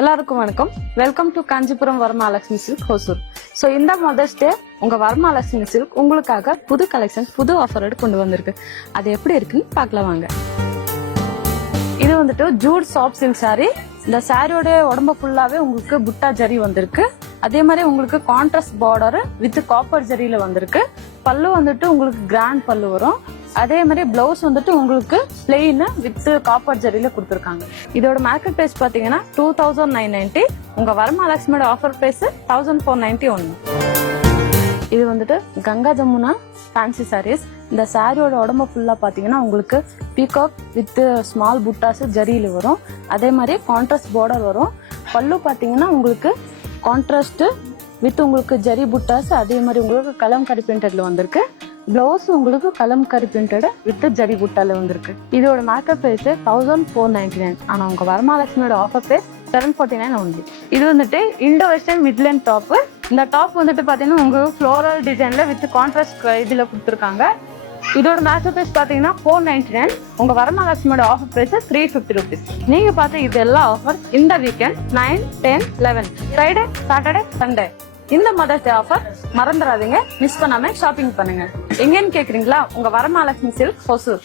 எல்லாருக்கும் வணக்கம். Welcome to Kanchipuram Varamahalakshmi silk Hosur. So இந்த மதர்ஸ் டே உங்க வரமஹாலட்சுமி சில்க் உங்களுக்காக புது கலெக்ஷன் புது ஆஃபரோடு கொண்டு வந்திருக்கு. அது எப்படி இருக்குன்னு பார்க்கலாம் வாங்க. இது வந்துட்டு ஜூட் சாஃப்ட் சில்க் சாரி. இந்த சாரியோட உடம்பு ஃபுல்லாவே உங்களுக்கு புட்டா ஜரி வந்திருக்கு. அதே மாதிரி உங்களுக்கு கான்ட்ராஸ்ட் பார்டர் வித் காப்பர் ஜரியில வந்திருக்கு. பல்லு வந்துட்டு உங்களுக்கு கிராண்ட் பல்லு வரும். அதே மாதிரி பிளவுஸ் வந்துட்டு உங்களுக்கு பிளெயின் வித் காப்பர் ஜரியில கொடுத்துருக்காங்க. இதோட மார்க்கெட் பிரைஸ் பாத்தீங்கன்னா 2990. உங்க வரமஹாலட்சுமியோட ஆஃபர் பிரைஸ் 1491. இது வந்துட்டு கங்கா ஜமுனா ஃபேன்சி சாரீஸ். இந்த சாரியோட உடம்பு ஃபுல்லா பாத்தீங்கன்னா உங்களுக்கு பீகாக் வித் ஸ்மால் புட்டாஸ் ஜரியில வரும். அதே மாதிரி கான்ட்ராஸ்ட் பார்டர் வரும். பல்லு பாத்தீங்கன்னா உங்களுக்கு கான்ட்ராஸ்ட் வித் உங்களுக்கு ஜரி புட்டாஸ், அதே மாதிரி உங்களுக்கு கலம்கரி பிரிண்டட்ல வந்திருக்கு. பிளவுஸ் உங்களுக்கு கலம்கரி பிரிண்டட் வித் ஜரி புட்டால வந்திருக்கு. இதோட மார்க்கெட் பிரைஸ் 1499. ஆனா உங்க வரமஹாலட்சுமியோட ஆஃபர் பிரைஸ் 749 ஒன்லி. இது வந்துட்டு இண்டோ வெஸ்டர்ன் மிட்லேண்ட் டாப். இந்த டாப் வந்துட்டு பாத்தீங்கன்னா உங்களுக்கு ஃப்ளோரல் டிசைன்ல வித் கான்ட்ராஸ்ட் இதுல கொடுத்துருக்காங்க. இதோட மார்க்கெட் பிரைஸ் பாத்தீங்கன்னா 499. உங்க வரமஹாலட்சுமியோட ஆஃபர் பிரைஸ் 350 rupees. நீங்க பார்த்த இது எல்லா ஆஃபர் இந்த வீக்கெண்ட் 9, 10, 11 ஃப்ரைடே, சாட்டர்டே, சண்டே இந்த மதர்ஸ் டே ஆஃபர் மறந்துடாதீங்க. மிஸ் பண்ணாம ஷாப்பிங் பண்ணுங்க. எங்கன்னு கேக்குறீங்களா? உங்க வரமஹாலட்சுமி சில்க் ஹோசூர்.